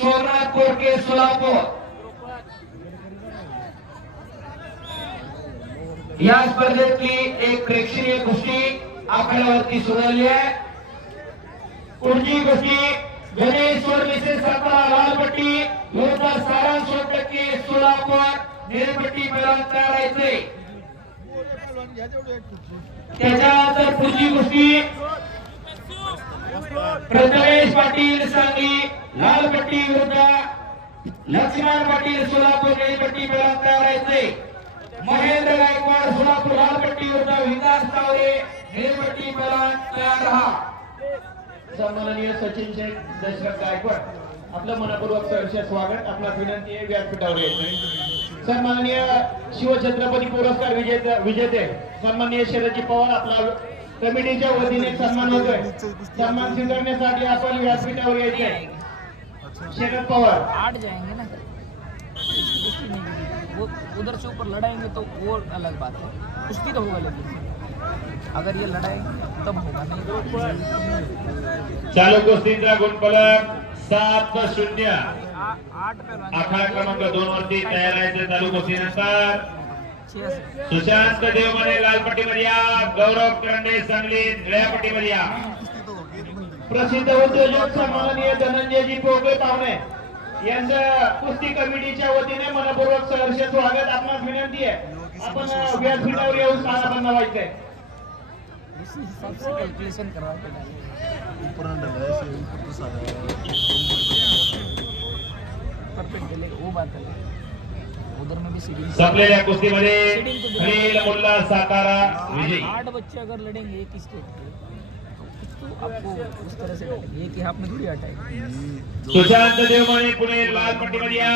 सोमनाथ कोरके सोलापूर या स्पर्धेतली एक प्रेक्षणीय कुस्ती आखाड्यावरती सुरू झाली आहे पुढची कुस्ती गणेश सोरनिसे सातारा लालपट्टी विरुद्ध सारांश सोटके सोलापूर निळपट्टी मैदान तयार राहायचे त्याच्यानंतर पुढची कुस्ती प्रथमेश पाटील सांगली लाल पट्टी विरुद्ध लक्ष्मण पाटील सोलापूर निळपट्टी मैदान तयार राहायचे महेंद्र गायकवाड सोलापूर लाल पट्टी विरुद्ध विकास तावरे निळपट्टी मैदान तयार राहा. सन्माननीय सचिन शेख दशरथ गायकवाड आपलं मनपूर्वक सहर्ष स्वागत आपला विनंती आहे व्यासपीठावर यायचं सन्माननीय शिवछत्रपती पुरस्कार विजेते विजेते सन्माननीय शरदजी पवार आपला कमिटीच्या वतीने सन्मान होतोय. सन्मान स्वीकारण्यासाठी आपण व्यासपीठावर यायचंय. शरद पवार. आठ जाएंगे ना. वो उधर से ऊपर लड़ाएंगे तो वो अलग बात है. कुश्ती तो होगा लेकिन. अगर ये लड़ाएंगे तब होगा नहीं. चालू कुस्तीचा गुणफलक सात शून्य. आठ आखाडा क्रमांक दोन वरती तयार आहे चालू कुस्तीनंतर सुशांत देवमने लालपट्टीमध्ये या गौरव करंडे सांगली निळ्यापट्टीमध्ये या प्रसिद्ध उद्योजक सन्माननीय धनंजयजी पोगळे पाहुणे. यांचं कुस्ती कमिटीच्या वतीने मनपूर्वक सहर्ष स्वागत. आपणास विनंती आहे. आपण व्यासपीठावर येऊन व्हायचंय उसी हिसाब से कैलकुलेशन करवा के डालेंगे परफेक्ट चलेगा वो बात अलग उधर में भी सीढ़ी संपलेल्या कुस्तीमध्ये अनिल मुल्ला सातारा विजयी. आठ बच्चे अगर लड़ेंगे एक ही स्टेट के आपको उस तरह से थोड़ी सुशांत देवमने पुणे या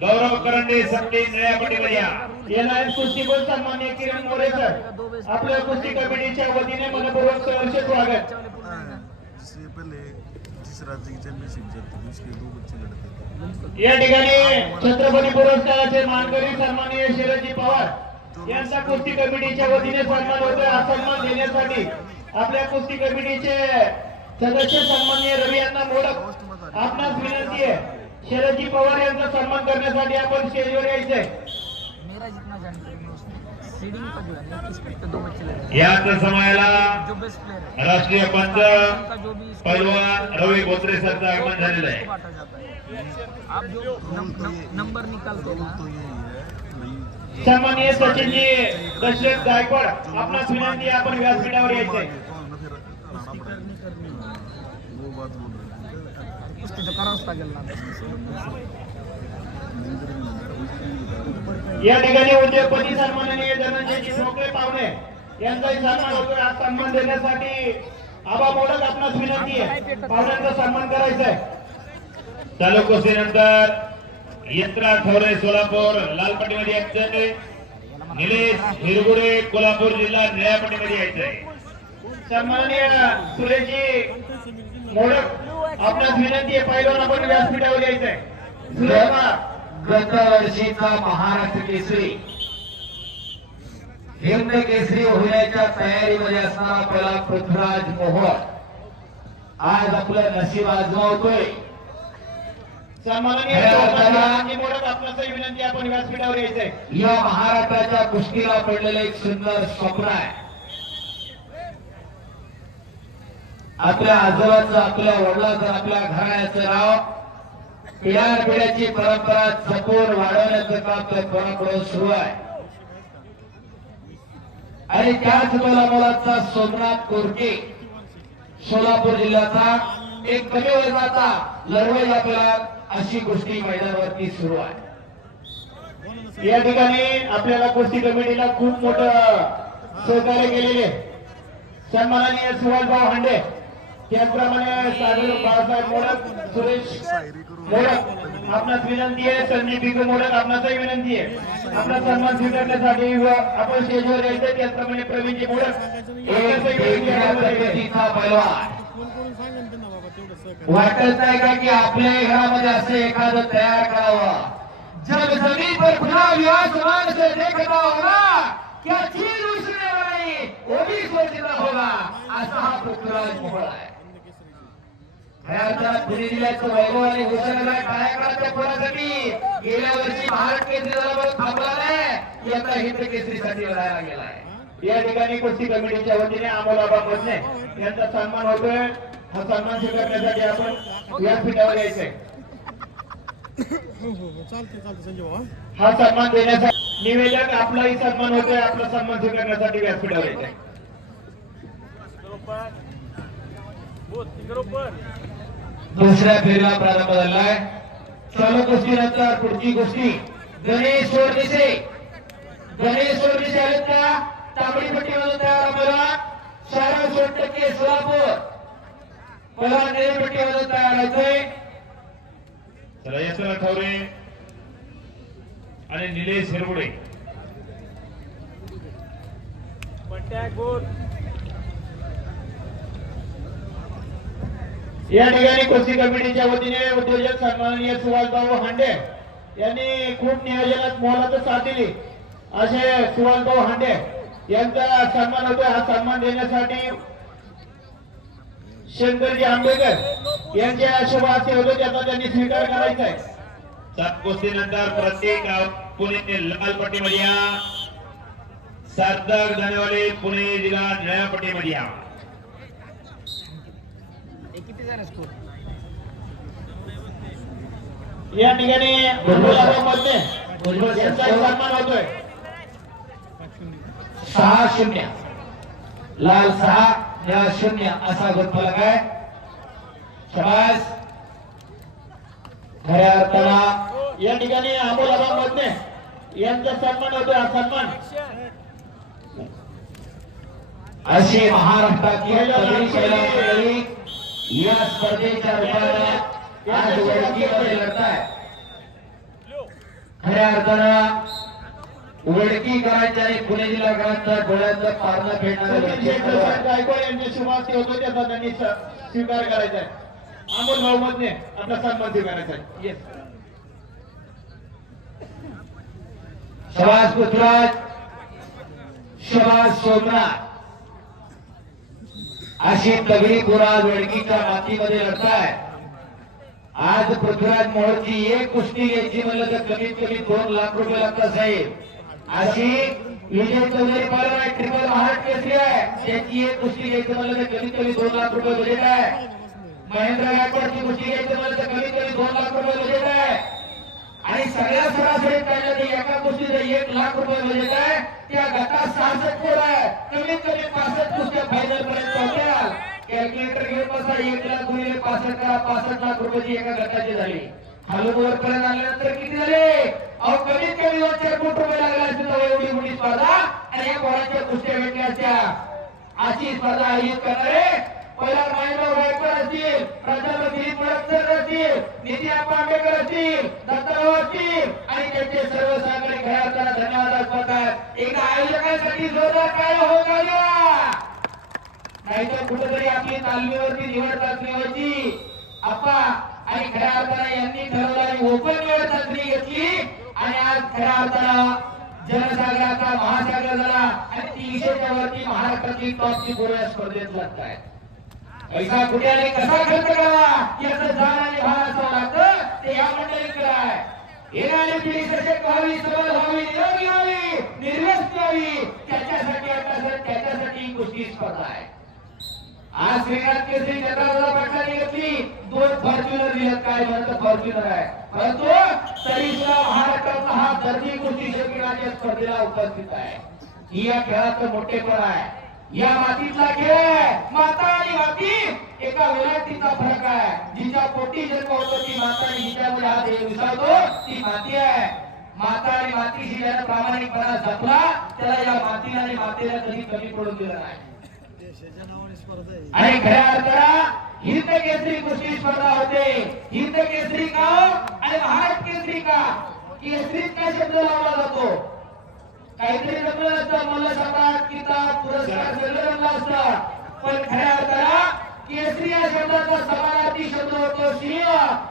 गौरव करंडे सांगली निळ्यापट्टीमध्ये या येणार कुस्तीकोच सन्मान्य किरण मोरे सर आपल्या कुस्ती कमिटीच्या वतीने मनपूर्वक सहर्ष स्वागत. पहले जिस राज्य की चैंपियनशिप जीती थी उसके दो बच्चे लड़ते थे या ठिकाणी छत्रपती पुरस्काराचे मानकरी सन्माननीय शरदजी पवार यांचा कुस्ती कमिटीच्या वतीने सन्मान होतोय. हा सन्मान देण्यासाठी आपल्या कुस्ती कमिटीचे सदस्य सन्माननीय रवी यांना मोडक आपणास विनंती आहे. शरदजी पवार यांचा सन्मान करण्यासाठी आपण स्टेजवर यायचंय. याच समयाला राष्ट्रीय पंच पैलवान रवी बोत्रे सरचं आगमन झालेलं आहे. आप जो नंबर निकालते हैं तो ना। है भाई सन्माननीय सचिनजी दशरथ गायकवाड आपणास विनंती आहे आपण व्यासपीठावर यायचे या ठिकाणी उद्योगपती सन्माननीय धनंजयजी मोकळे पाहुणे यांचाही सन्मान होतोय आज सन्मान देण्यासाठी आबा मोडक आपणास विनंती आहे. पाहुण्यांचा सन्मान करायचा आहे. चालू कुस्तीनंतर यंत्रा ठवरे सोलापूर लाल पट्टीमध्ये यायचं निलेश हिरगुडे कोल्हापूर जिल्हा निळ्या निळ्यापट्टीमध्ये यायचंय. सन्माननीय सुरेशजी मोडक आपणास विनंती आहे पहिल्यावर आपण व्यासपीठावर यायचंय. गतवर्षीचा महाराष्ट्र केसरी. हिंद केसरी होण्याच्या तयारीमध्ये असणारा पहिला पृथ्वीराज मोहोळ. आज आपलं नशीब आजमावतोय. सन्माननीय विनंती आपण व्यासपीठावर यायचंय. या महाराष्ट्राच्या कुस्तीला पडलेलं एक सुंदर स्वप्न आहे. आपल्या आजोबाचं आपल्या वडिलाचं आपल्या घराण्याचं नाव पिढ्या पिढ्याची परंपरा जपून वाढवण्याचं काम त्या पोराकडून सुरू आहे. आणि त्याच मुलाचा सोमनाथ कोरके सोलापूर जिल्ह्याचा एक कमी वजनाचा लढवई आपल्याला अशी गोष्टी मैदानावरती सुरू आहे या ठिकाणी आपल्याला कुस्ती कमिटीला खूप मोठं सहकार्य केलेले सन्माननीय सुभाषभाऊ हांडे त्याचप्रमाणे सागर बाळासाहेब मोडक सुरेश मोडक आपणास विनंती आहे संदीप भिकू मोडक आपणासही विनंती आहे. आपला सन्मान स्वीकारण्यासाठी आपण स्टेजवर यायचं त्याचप्रमाणे प्रवीणजी मोडक एक आपणासही विनंती वेगळ्या आहे. पद्धतीचा पैलवान वाटत नाही का की आपल्या घरामध्ये असं एखादं तयार करावं? जब जमीन पर खुला विवाह समान से देखता होगा क्या चीज उसने बनाई वो भी सोचता होगा असा हा पृथ्वीराज मोहळ आहे. खऱ्या अर्थात पुणे जिल्ह्याचं वैभव आणि भूषणाला करा गेल्या वर्षी महाराष्ट्र केसरी थांबला नाही यंदा हिंद केसरीसाठी लढायला या ठिकाणी कुस्ती कमिटीच्या वतीने अमोलाबा मधने यांचा सन्मान होतोय. हा सन्मान स्वीकारण्यासाठी आपण व्यासपीठावर यायचंय. हा. सन्मान देण्यासाठी निवेदक आपलाही सन्मान होतोय आपला सन्मान स्वीकारण्यासाठी व्यासपीठावर यायचंय. दुसऱ्या फेरीला प्रारंभ झालाय. चालू कुस्तीनंतर पुढची कुस्ती. गणेश सोडदिसे गणेश सोडदिसे आहेत का? तांबडी पट्टीमधून तयार मला शारा सोड टक्के सोलापूर. निळी पट्टीमधून तयार व्हायचंय. चला यशवंत ठवरे आणि निलेश हिरगुडे. या ठिकाणी कुस्ती कमिटीच्या वतीने उद्योजक सन्माननीय सुभाषभाऊ हांडे यांनी खूप नियोजनात मोलाचं साथ दिली. असे सुभाषभाऊ हांडे यांचा सन्मान होतो हा सन्मान देण्यासाठी शंकरजी आंबेडकर यांच्या शुभ हस्ते त्याचा त्यांनी स्वीकार करायचा आहे. सात कुस्तीनंतर प्रत्येक पुणे लाल पट्टीमध्ये या सार्थक धनेवाले पुणे जिल्हा निळ्या पट्टीमध्ये या किती झाले स्कोर या ठिकाणी भुजबळमध्ये यांचा सन्मान होतोय. सहा शून्य. लाल सहा. निळा शून्य असा गुणफलक आहे. शबास. खऱ्या अर्थाला या ठिकाणी अमोल आबा मधने यांचा सन्मान होतोय हा सन्मान. शैला मंडळी या स्पर्धेच्या रूपाने आज वडकीमध्ये लढताय. खऱ्या अर्थानं वडकी करायच्या आणि पुणे जिल्हाकरांचा डोळ्याचं पारणं. साहेब गायकवाड यांच्या शुभ हस्ते होतो त्याचा त्यांनी स्वीकार करायचा आहे. अमोल मधने आपला सन्मान स्वीकारायचा आहे. येस शबास पृथ्वीराज शबास सोमनाथ. अशी तगडी पुराज वडकीच्या मातीमध्ये लढताय आज पृथ्वीराज मोहरची एक कुस्ती घ्यायची म्हणलं तर कमीत कमी दोन लाख रुपये लागतात साहेब. अशी विजय चौधरी पालन ट्रिपल महाराष्ट्र केसरी आहे. त्याची एक कुस्ती घ्यायची म्हणलं तर कमीत कमी दोन लाख रुपये बजेट आहे. महेंद्र गायकवाडची कुस्ती घ्यायची म्हणलं तर कमीत कमी दोन लाख रुपये बजेट आहे. आणि सगळ्या सरासरी पाहिलं तर एका कुस्तीचं एक लाख रुपये बजेट आहे. त्या गटात सहासष्ट पोर आहे. कमीत कमी पासष्ट कुस्त्या फायनल पर्यंत पोहोचल्या. कॅल्क्युलेटर घेऊन बसा एक लाख गुणिले पासष्ट करा. पासष्ट लाख रुपयाची एका गटाची झाली. खालून वरपर्यंत आल्यानंतर किती झाले? अहो कमीत कमी दोन चार कोटी रुपये एवढी मोठी स्पर्धा. आणि या कुस्त्या भेटल्या असत्या अशी स्पर्धा आयोजित करणारे पहिला महेंद्र गायकवाड असतील प्राध्यापक दिलीप असतील आंबेडकर असतील असतील आणि त्यांचे सर्व सहकारी खऱ्या धन्यवाद अर्पण एकदा आयोजकांसाठी जोरदार काय हो काढूया नाहीतर कुठेतरी आपली तालमीवरती निवड चाचणी व्हायची. आप्पा आणि खऱ्या अर्थानं यांनी ठरवलं ओपन वेळ चाचणी घेतली. आणि आज खऱ्या अर्थानं जनसागराचा महासागर झाला. आणि तीनशेच्या वरती महाराष्ट्रातील टॉपची पोरं स्पर्धेत लागत आहेत. पैसा कुठे आणि कसा खर्च करावा याचं जाण आणि भान असावं लागतं. ते या मंडळीकडे आहे. येणारी पिढी सशक्त व्हावी सबल व्हावी निरोगी व्हावी निर्व्यस्त व्हावी. त्याच्यासाठी आता सर त्याच्यासाठी गोष्टी स्पर्धा आहे. आज श्रीनाथ केसरी चंद्रबाबा पाटलांनी घेतली दोन फॉर्च्युनर दिल्यात काय म्हणतं? फॉर्च्युनर आहे. परंतु तरी सुद्धा महाराष्ट्राचा हा गर्दी कुस्ती शौकीनाच्या स्पर्धेला उपस्थित आहे. ही या खेळाचं मोठेपण आहे. या मातीतला खेळ. माता आणि माती. एका विराटीचा फरक आहे. जिच्या पोटी जन्म होतो ती माता आणि जिच्यामुळे हा देव विसरतो ती माती आहे. माता आणि मातीशी ज्याला प्रामाणिकपणा जपला त्याला या मातीला आणि मातेला कधी कमी पडून दिलं नाही. आणि खऱ्या अर्थाला हिंद केसरी कुस्ती स्पर्धा होते. हिंद केसरी का आणि भारत केसरी का? केसरीत काय शब्द लावला जातो? काहीतरी रंगलं असतं मला सम्राट किताब पुरस्कार सगळं रंगलं असतं. पण खऱ्या अर्थाला केसरी या शब्दाचा समानार्थी शब्द होतो. सिंह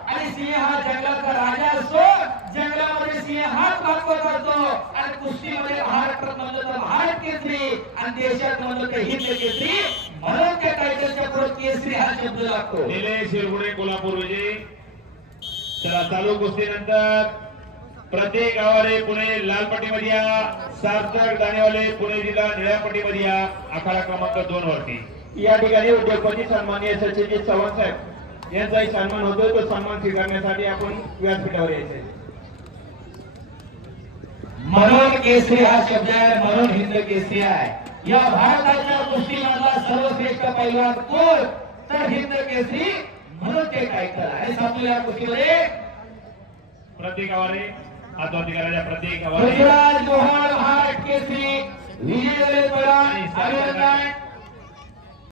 आणि सिंह हा जंगलाचा राजा असतो. जंगलामध्ये सिंह हाच भागवत करतो. आणि कुस्तीमध्ये महाराष्ट्रात म्हणलं तर महाराष्ट्र केसरी. आणि देशात म्हणलं तर हिंद केसरी. म्हणून त्या कायद्याच्या पुढे केसरी हा शब्द लागतो. निलेश शिरगुडे कोल्हापूर विजय. चला चालू कुस्तीनंतर प्रत्येक गावाले पुणे लाल पट्टीमध्ये या सार्थक दाणेवाले पुणे जिल्हा निळ्या पट्टीमध्ये या आखाडा क्रमांक दोन वरती. या ठिकाणी उद्योगपती सन्माननीय सचिनजी चव्हाण साहेब. यांचाही सन्मान होतो तो सन्मान स्वीकारण्यासाठी आपण व्यासपीठावर यायचे म्हणून केसरी हा शब्द आहे म्हणून हिंद केसरी आहे. या भारताच्या कुस्तीमधला सर्वश्रेष्ठ पैलवान कोण? तर हिंद केसरी म्हणून ते काय करा आणि सांगतो या कुस्तीमध्ये प्रत्येक गावाले हातवरती करायच्या प्रत्येक गावाले पृथ्वीराज मोहन केसरी विजय अभिनंदन.